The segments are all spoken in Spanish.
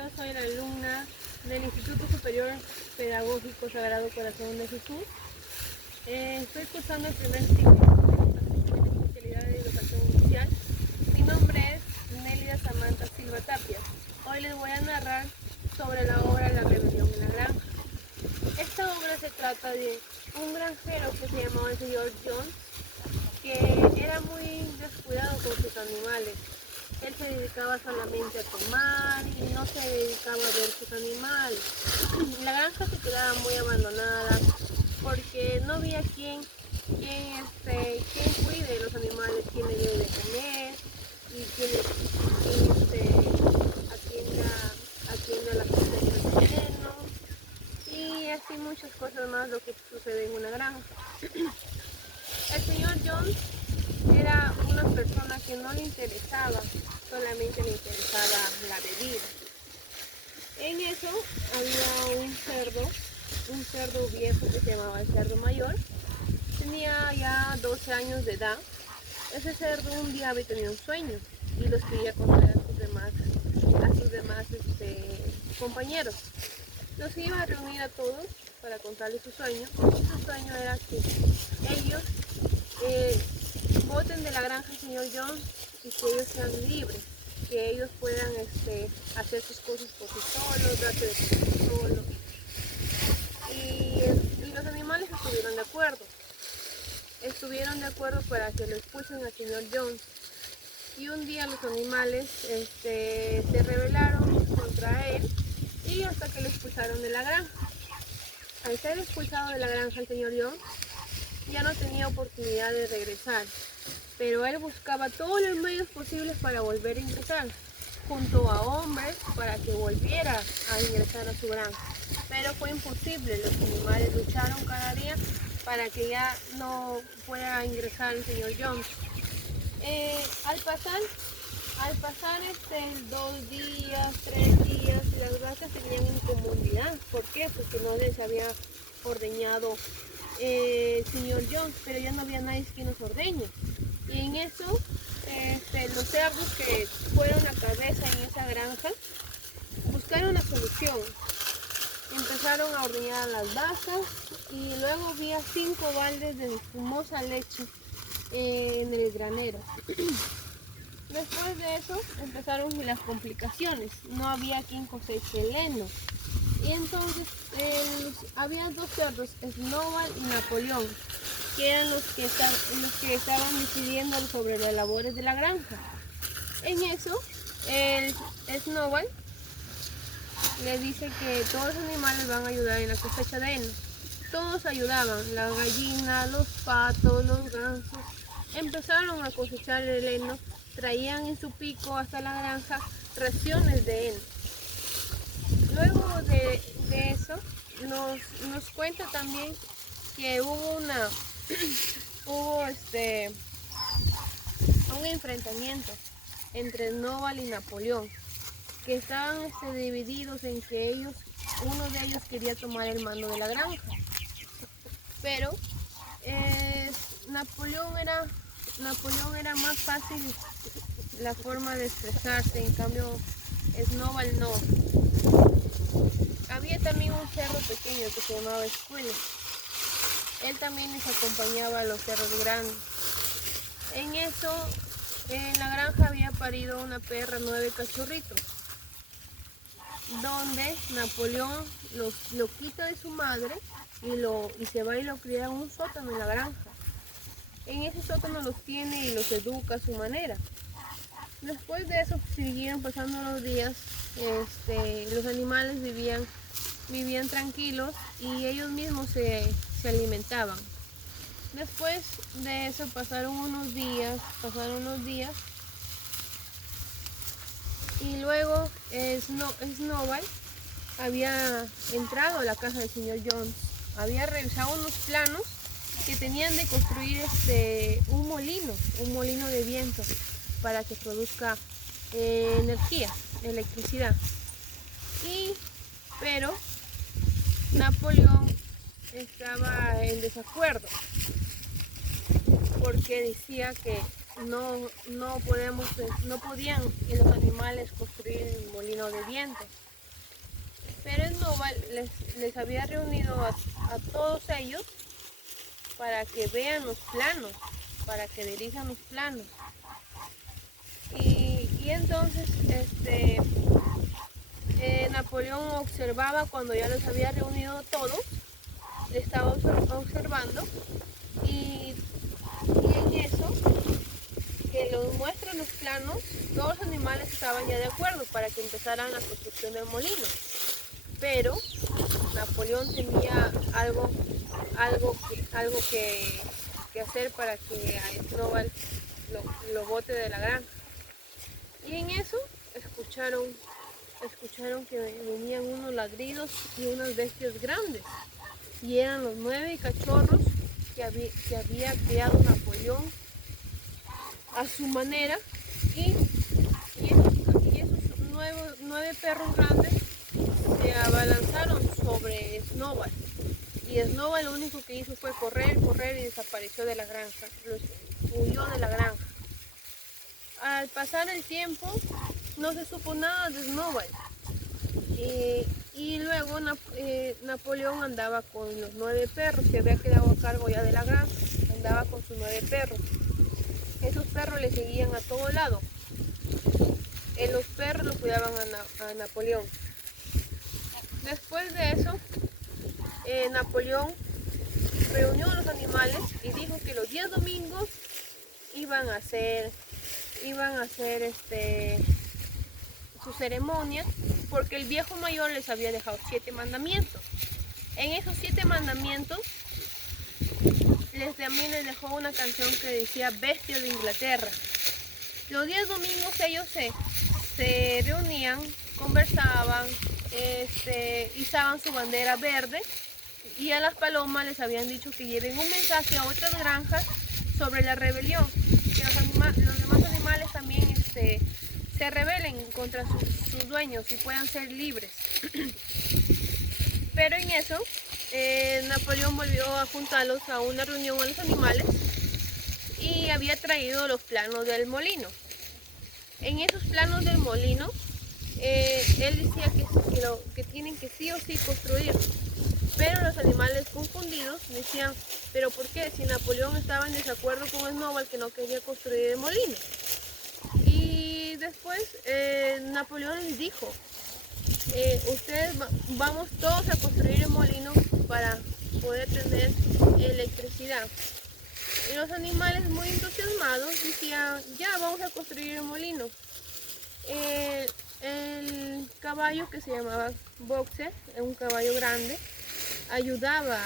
yo soy la alumna del Instituto Superior Pedagógico Sagrado Corazón de Jesús. Estoy cursando el primer ciclo de la especialidad de educación inicial. Mi nombre es Nélida Samantha Silva Tapia. Hoy les voy a narrar sobre la obra La rebelión en la granja. Esta obra se trata de un granjero que se llamaba el señor Jones, que era muy descuidado con sus animales. Él se dedicaba solamente a tomar y no se dedicaba a ver sus animales. La granja se quedaba muy abandonada porque no había quien cuide los animales, quién le debe de comer y atienda las cosas del terreno y así muchas cosas más lo que sucede en una granja. El señor Jones era una persona que no le interesaba, solamente le interesaba la bebida. En eso había un cerdo viejo que se llamaba el cerdo mayor. Tenía ya 12 años de edad. Ese cerdo un día había tenido un sueño y los quería contar a sus demás compañeros. Los iba a reunir a todos para contarles su sueño. Su sueño era que ellos boten de la granja al señor Jones y que ellos sean libres, que ellos puedan hacer sus cosas por sí solos, darse de por sí solos. Y los animales estuvieron de acuerdo para que lo expulsen al señor Jones. Y un día los animales se rebelaron contra él y hasta que lo expulsaron de la granja. Al ser expulsado de la granja el señor Jones ya no tenía oportunidad de regresar, pero él buscaba todos los medios posibles para volver a ingresar, junto a hombres para que volviera a ingresar a su granja. Pero fue imposible, los animales lucharon cada día para que ya no pueda ingresar el señor Jones. Al pasar 2 días, 3 días, las vacas tenían incomodidad. ¿Por qué? Porque no les había ordeñado el señor Jones, pero ya no había nadie que nos ordeñe. Y en eso, los cerdos que fueron la cabeza en esa granja buscaron una solución. Empezaron a ordeñar a las vacas y luego había 5 baldes de espumosa leche en el granero. Después de eso empezaron las complicaciones. No había quien coseche el heno. Y entonces había 2 cerdos, Snowball y Napoleón, que eran los que estaban decidiendo sobre las labores de la granja. En eso, el Snowball le dice que todos los animales van a ayudar en la cosecha de heno. Todos ayudaban, la gallina, los patos, los gansos. Empezaron a cosechar el heno, traían en su pico hasta la granja raciones de heno. Luego de eso nos cuenta también que hubo un enfrentamiento entre Snowball y Napoleón, que estaban divididos en que uno de ellos quería tomar el mando de la granja, pero Napoleón era más fácil la forma de expresarse, en cambio Snowball no. Había también un cerdo pequeño que se llamaba Squealer. Él también les acompañaba a los cerdos grandes. En eso, en la granja había parido una perra 9 cachorritos, donde Napoleón lo quita de su madre y se va y lo cría en un sótano en la granja. En ese sótano los tiene y los educa a su manera. Después de eso siguieron pasando los días, los animales vivían tranquilos y ellos mismos se alimentaban. Después de eso pasaron unos días y luego Snowball había entrado a la casa del señor Jones, había revisado unos planos que tenían de construir un molino de viento para que produzca electricidad. Pero Napoleón estaba en desacuerdo porque decía que no podían los animales construir el molino de viento, Pero Snowball les había reunido a todos ellos para que vean los planos, para que dirijan los planos. Y entonces Napoleón observaba cuando ya los había reunido todos, le estaba observando y en eso que los muestra los planos, todos los animales estaban ya de acuerdo para que empezaran la construcción del molino. Pero Napoleón tenía algo que hacer para que a Snowball lo bote de la granja. Y en eso escucharon que venían unos ladridos y unas bestias grandes. Y eran los 9 cachorros que había criado Napoleón a su manera. Y esos 9 perros grandes se abalanzaron sobre Snowball. Y Snowball lo único que hizo fue correr y desapareció de la granja. Huyó de la granja. Al pasar el tiempo, no se supo nada de Snowball. Y luego Napoleón andaba con los 9 perros, que había quedado a cargo ya de la granja. Andaba con sus 9 perros. Esos perros le seguían a todo lado. Los perros lo cuidaban a Napoleón. Después de eso, Napoleón reunió a los animales y dijo que los días domingos iban a hacer su ceremonia, porque el viejo mayor les había dejado 7 mandamientos. En esos 7 mandamientos también les dejó una canción que decía Bestias de Inglaterra. Los días domingos ellos se reunían, conversaban, izaban su bandera verde, y a las palomas les habían dicho que lleven un mensaje a otras granjas sobre la rebelión, que los demás animales también se rebelen contra sus dueños y puedan ser libres. Pero en eso Napoleón volvió a juntarlos a una reunión a los animales y había traído los planos del molino. En esos planos del molino él decía que tienen que sí o sí construir. Pero los animales confundidos decían, ¿pero por qué? Si Napoleón estaba en desacuerdo con Snowball, que no quería construir el molino. Y después Napoleón les dijo, ustedes vamos todos a construir el molino para poder tener electricidad. Y los animales muy entusiasmados decían, ya vamos a construir el molino. El caballo, que se llamaba Boxer, un caballo grande, ayudaba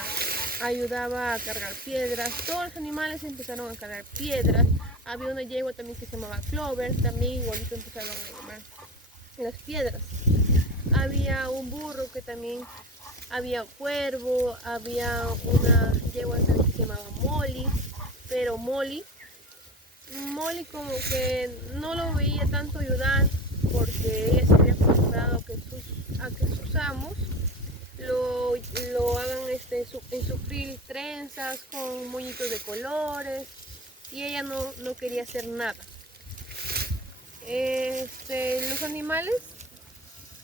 a cargar piedras. Todos los animales empezaron a cargar piedras. Había una yegua también que se llamaba Clover, también igualito empezaron a llamar las piedras. Había un burro que también, había cuervo, había una yegua también que se llamaba Molly, pero Molly como que no lo veía tanto ayudar, porque ella se había acostumbrado a que sus amos lo hagan sufrir trenzas con moñitos de colores, y ella no quería hacer nada. Los animales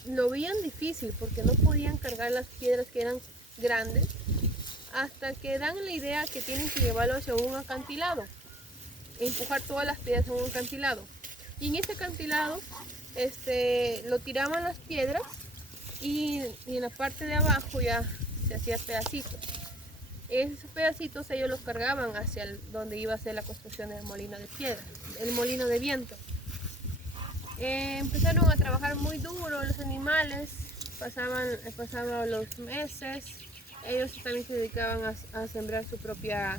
lo veían difícil porque no podían cargar las piedras, que eran grandes, hasta que dan la idea que tienen que llevarlo hacia un acantilado, empujar todas las piedras en un acantilado. Y en ese acantilado lo tiraban las piedras, y en la parte de abajo ya se hacía pedacitos. Esos pedacitos ellos los cargaban hacia donde iba a ser la construcción del molino de piedra, el molino de viento. Empezaron a trabajar muy duro los animales, pasaban los meses. Ellos también se dedicaban a sembrar su propia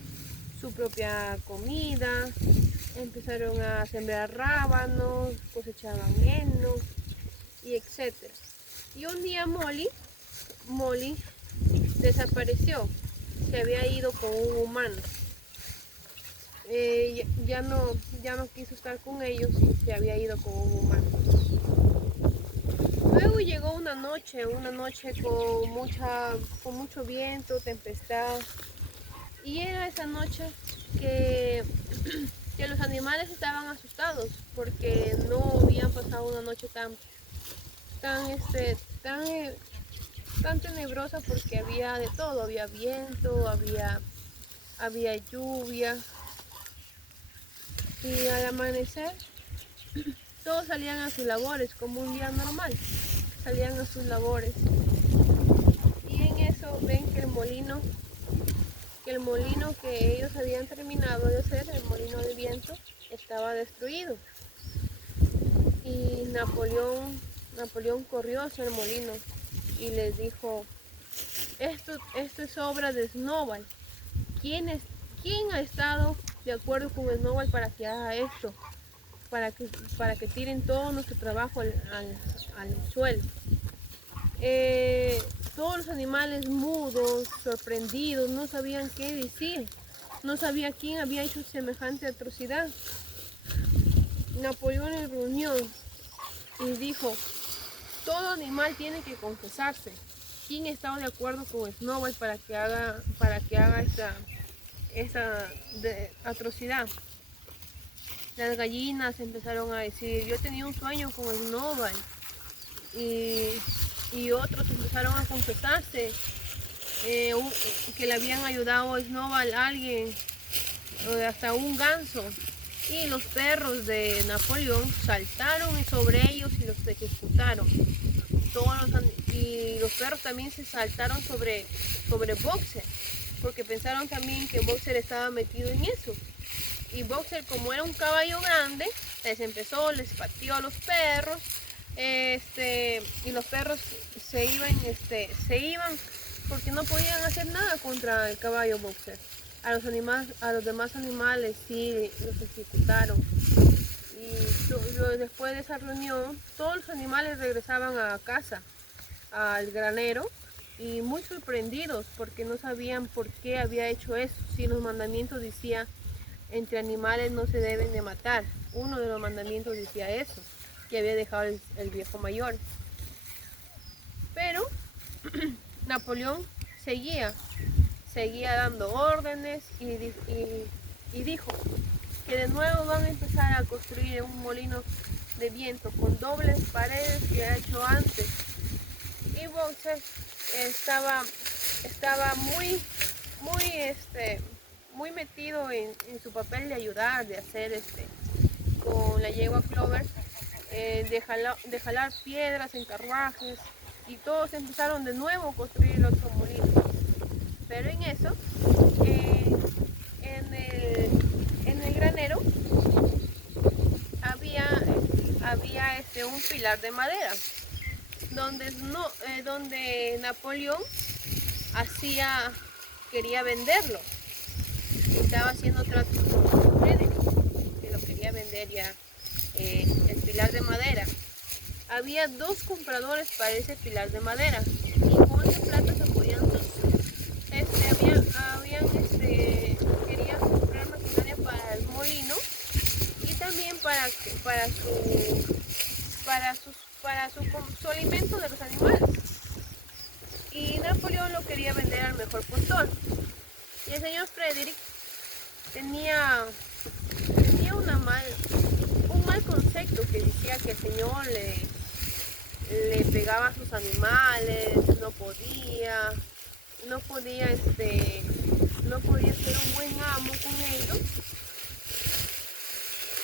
comida. Empezaron a sembrar rábanos, cosechaban heno y etc. Y un día Molly desapareció, se había ido con un humano. Ya no quiso estar con ellos y se había ido con un humano. Luego llegó una noche con mucho viento, tempestad, y era esa noche que los animales estaban asustados porque no habían pasado una noche tan tan tenebrosa porque había de todo, había viento, había lluvia, y al amanecer todos salían a sus labores como un día normal, salían a sus labores, y en eso ven que el molino que ellos habían terminado de hacer, el molino de viento, estaba destruido. Y Napoleón corrió hacia el molino y les dijo: esto es obra de Snowball. ¿Quién ha estado de acuerdo con Snowball para que haga esto? Para que tiren todo nuestro trabajo al suelo. Todos los animales mudos, sorprendidos, no sabían qué decir. No sabía quién había hecho semejante atrocidad. Napoleón les reunió y dijo: todo animal tiene que confesarse. ¿Quién estaba de acuerdo con Snowball para que haga esa atrocidad? Las gallinas empezaron a decir: yo tenía un sueño con Snowball. Y otros empezaron a confesarse que le habían ayudado a Snowball a alguien, hasta un ganso. Y los perros de Napoleón saltaron sobre ellos y los ejecutaron. Y los perros también se saltaron sobre Boxer, porque pensaron también que Boxer estaba metido en eso. Y Boxer, como era un caballo grande, les pateó a los perros, y los perros se iban porque no podían hacer nada contra el caballo Boxer. A los demás animales sí los ejecutaron. Y después de esa reunión, todos los animales regresaban a casa, al granero, y muy sorprendidos porque no sabían por qué había hecho eso. Si los mandamientos decían: entre animales no se deben de matar. Uno de los mandamientos decía eso, que había dejado el viejo mayor. Pero Napoleón seguía dando órdenes y dijo que de nuevo van a empezar a construir un molino de viento con dobles paredes que ha hecho antes. Y Boxer estaba muy metido en su papel de ayudar, de hacer con la yegua Clover, de jalar piedras en carruajes, y todos empezaron de nuevo a construir el otro molino. Pero en eso, en el granero había un pilar de madera donde Napoleón quería venderlo. Estaba haciendo tratos con Frederick, que lo quería vender ya, el pilar de madera. Había 2 compradores para ese pilar de madera, y con esa plata se podían querían comprar maquinaria para el molino, y también para su alimento de los animales. Y Napoleón lo quería vender al mejor postor. Y el señor Frederick tenía un mal concepto, que decía que el señor le pegaba a sus animales, no podía ser un buen amo con ellos.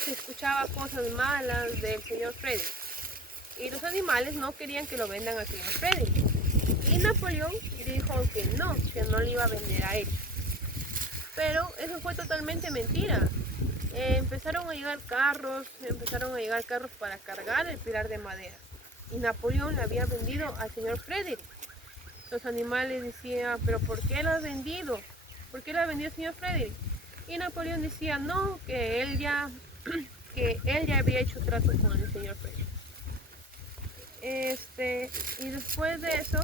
Se escuchaba cosas malas del señor Frederick, y los animales no querían que lo vendan al señor Frederick. Y Napoleón dijo que no le iba a vender a él. Pero eso fue totalmente mentira. Empezaron a llegar carros para cargar el pilar de madera, y Napoleón le había vendido al señor Frederick. Los animales decían: pero ¿por qué lo has vendido? ¿Por qué lo ha vendido el señor Frederick? Y Napoleón decía: no, que él ya había hecho tratos con el señor Frederick. Y después de eso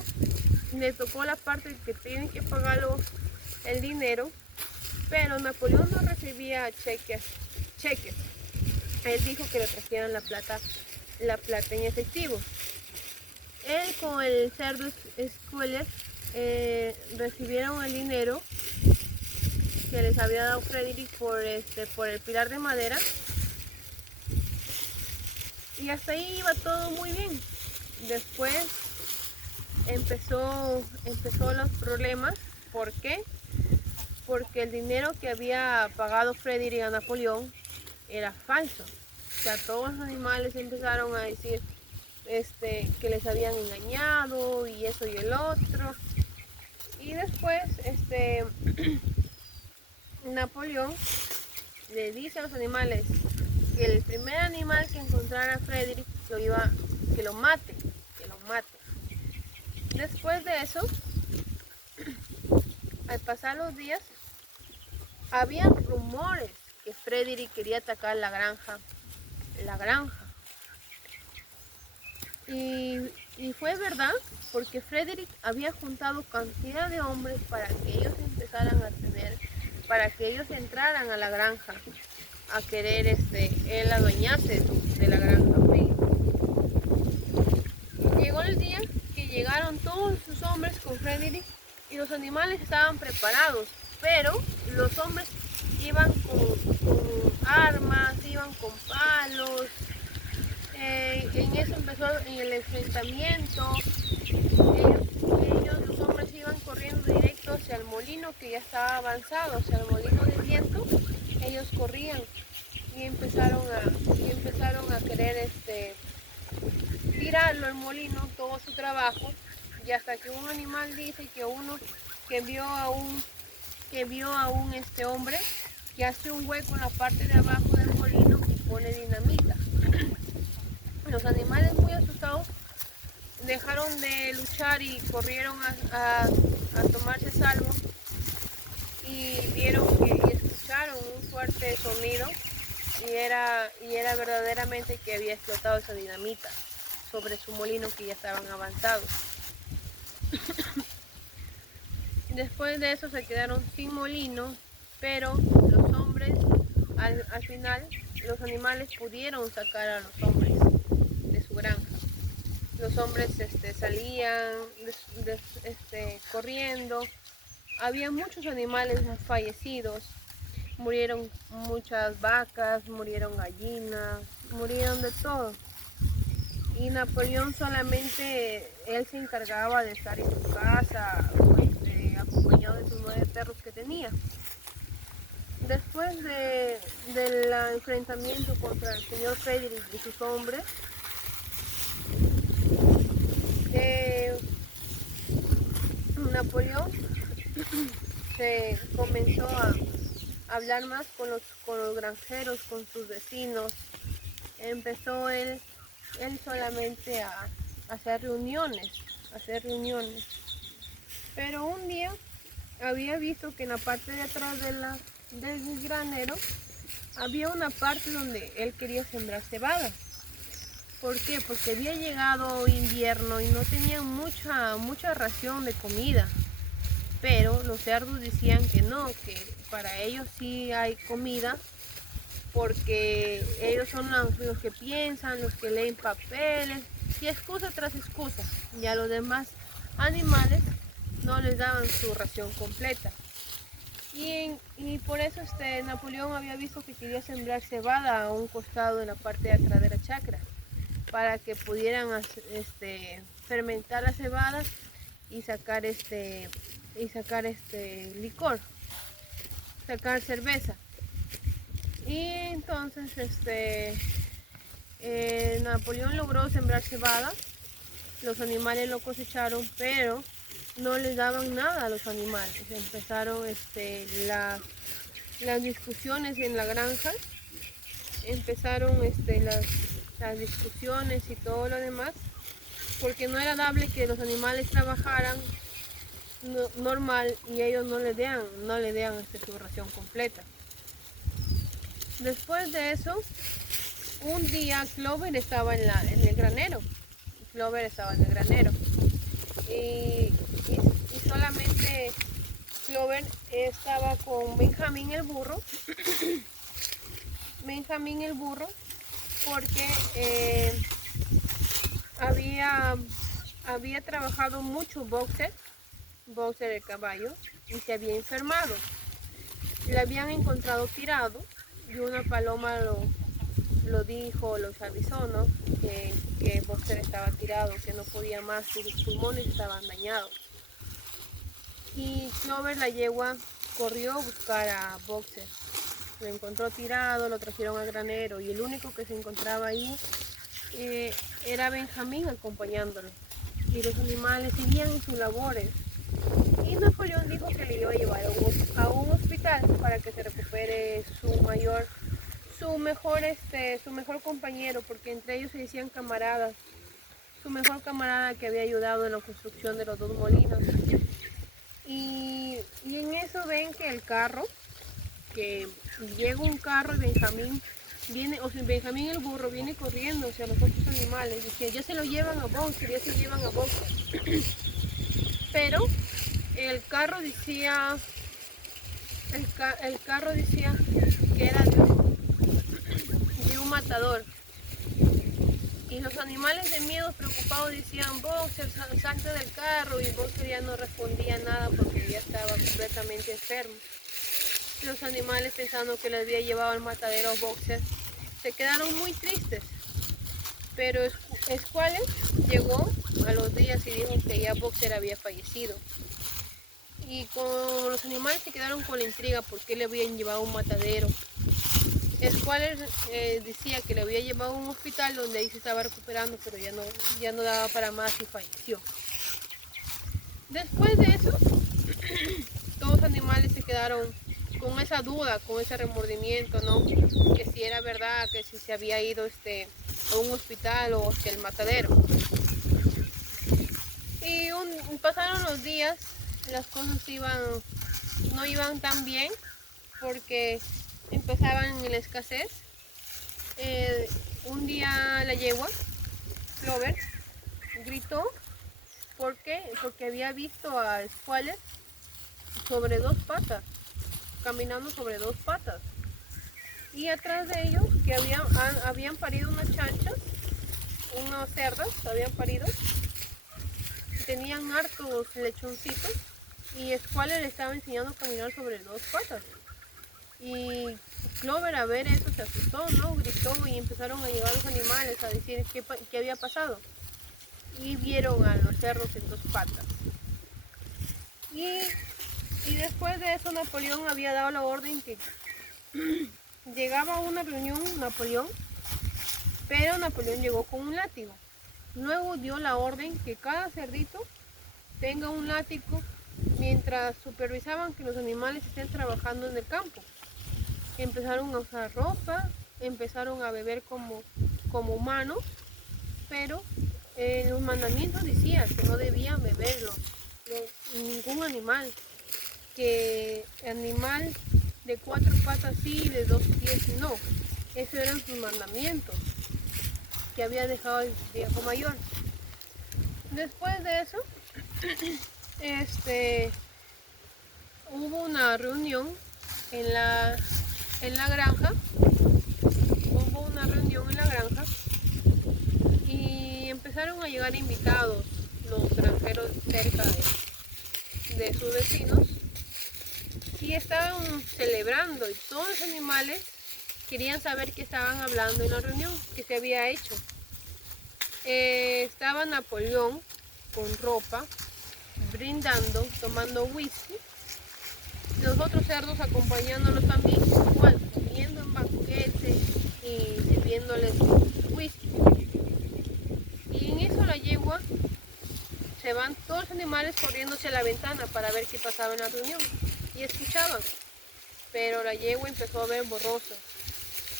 le tocó la parte que tienen que pagarlo el dinero, pero Napoleón no recibía cheques. Él dijo que le trajeran la plata en efectivo. Él con el cerdo Squealer recibieron el dinero que les había dado Frederick por el pilar de madera, y hasta ahí iba todo muy bien. Después empezó los problemas. ¿Por qué? Porque el dinero que había pagado Frederick a Napoleón era falso. O sea, todos los animales empezaron a decir que les habían engañado y eso y el otro. Y después Napoleón le dice a los animales que el primer animal que encontrara a Frederick que lo mate. Después de eso, al pasar los días, había rumores que Frederick quería atacar la granja. Y fue verdad, porque Frederick había juntado cantidad de hombres para que ellos para que ellos entraran a la granja a querer él adueñarse de la granja. Llegó el día que llegaron todos sus hombres con Frederick y los animales estaban preparados, pero los hombres iban con armas, iban con palos. En eso empezó el enfrentamiento. Los hombres iban corriendo directo hacia el molino que ya estaba avanzado, hacia el molino de viento. Ellos corrían y empezaron a querer tirarlo al molino, todo su trabajo, y hasta que un animal dice que vio a un hombre que hace un hueco en la parte de abajo del molino y pone dinamita. Los animales, muy asustados, dejaron de luchar y corrieron a tomarse salvo, y escucharon un fuerte sonido, y era verdaderamente que había explotado esa dinamita sobre su molino, que ya estaban avanzados. Después de eso se quedaron sin molino, pero los hombres, al final, los animales pudieron sacar a los hombres de su granja. Los hombres salían corriendo. Había muchos animales fallecidos. Murieron muchas vacas, murieron gallinas, murieron de todo. Y Napoleón solamente, él se encargaba de estar en su casa, acompañado de sus 9 perros que tenía. Después del enfrentamiento contra el señor Frederick y sus hombres, Napoleón se comenzó a hablar más con los granjeros, con sus vecinos. Empezó él solamente a hacer reuniones. Pero un día había visto que en la parte de atrás del granero había una parte donde él quería sembrar cebada. ¿Por qué? Porque había llegado invierno y no tenían mucha ración de comida. Pero los cerdos decían que no, que para ellos sí hay comida, porque ellos son los que piensan, los que leen papeles, y excusa tras excusa. Y a los demás animales no les daban su ración completa. Y por eso Napoleón había visto que quería sembrar cebada a un costado en la parte de atrás de la chacra, para que pudieran fermentar la cebada y sacar licor, sacar cerveza. Y entonces Napoleón logró sembrar cebada. Los animales lo cosecharon, pero no les daban nada a los animales. Empezaron las discusiones en la granja, empezaron las discusiones y todo lo demás, porque no era dable que los animales trabajaran normal y ellos no le dan su ración completa. Después de eso, un día Clover estaba en el granero. Y solamente Clover estaba con Benjamín el burro. Porque había trabajado mucho Boxer el caballo, y se había enfermado. Le habían encontrado tirado y una paloma los avisó, ¿no? que Boxer estaba tirado, que no podía más, que sus pulmones estaban dañados. Y Clover, la yegua, corrió a buscar a Boxer. Lo encontró tirado, lo trajeron al granero y el único que se encontraba ahí era Benjamín acompañándolo. Y los animales seguían en sus labores. Y Napoleón dijo que le iba a llevar a un hospital para que se recupere su mejor compañero, porque entre ellos se decían camaradas. Su mejor camarada que había ayudado en la construcción de los 2 molinos. Y en eso ven que llega un carro y Benjamín viene, o sea, Benjamín el burro viene corriendo hacia los otros animales, decía, ya se lo llevan a Boxer, ya se llevan a Boxer. Pero el carro decía que era de un matador. Y los animales de miedo, preocupados, decían, Boxer, salte del carro, y Boxer ya no respondía nada porque ya estaba completamente enfermo. Los animales, pensando que le había llevado al matadero a Boxer, se quedaron muy tristes. Pero Squallez llegó a los días y dijo que ya Boxer había fallecido. Y como los animales se quedaron con la intriga por qué le habían llevado a un matadero, Squallez decía que le había llevado a un hospital donde ahí se estaba recuperando, pero ya no daba para más y falleció. Después de eso, todos los animales se quedaron con esa duda, con ese remordimiento, ¿no? Que si era verdad, que si se había ido a un hospital o el matadero. Y pasaron los días, las cosas no iban tan bien porque empezaban en la escasez. Un día la yegua, Clover, gritó. ¿Por qué? Porque había visto a Squallez sobre 2 patas, caminando sobre 2 patas. Y atrás de ellos, que habían parido unas chanchas, unos cerdos, habían parido, tenían hartos lechoncitos, y Squallez le estaba enseñando a caminar sobre 2 patas. Y Clover, a ver eso, se asustó, ¿no? Gritó y empezaron a llegar los animales a decir qué había pasado. Y vieron a los cerdos en 2 patas. Y después de eso Napoleón había dado la orden que llegaba a una reunión Napoleón, pero Napoleón llegó con un látigo. Luego dio la orden que cada cerdito tenga un látigo mientras supervisaban que los animales estén trabajando en el campo. Empezaron a usar ropa, empezaron a beber como humanos, pero los mandamientos decían que no debían beberlo ningún animal, que animal de 4 patas sí, de 2 pies no. Esos eran sus mandamientos que había dejado el viejo mayor. Después de eso, hubo una reunión en la granja. Hubo una reunión en la granja y empezaron a llegar invitados, los granjeros cerca de sus vecinos, y estaban celebrando, y todos los animales querían saber qué estaban hablando en la reunión que se había hecho. Estaba Napoleón con ropa, brindando, tomando whisky, los otros cerdos acompañándolos también, igual, comiendo en banquete y sirviéndoles whisky. Y en eso la yegua, se van todos los animales corriendo hacia la ventana para ver qué pasaba en la reunión, y escuchaban, pero la yegua empezó a ver borroso.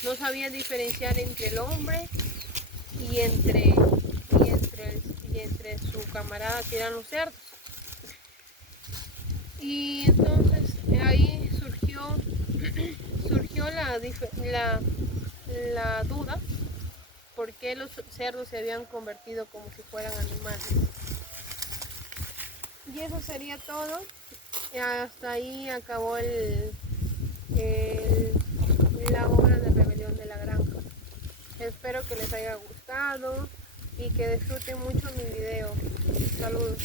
No sabía diferenciar entre el hombre y entre su camarada, que eran los cerdos. Y entonces ahí surgió la duda por qué los cerdos se habían convertido como si fueran animales. Y eso sería todo. Hasta ahí acabó la obra de Rebelión de la Granja. Espero que les haya gustado y que disfruten mucho mi video. Saludos.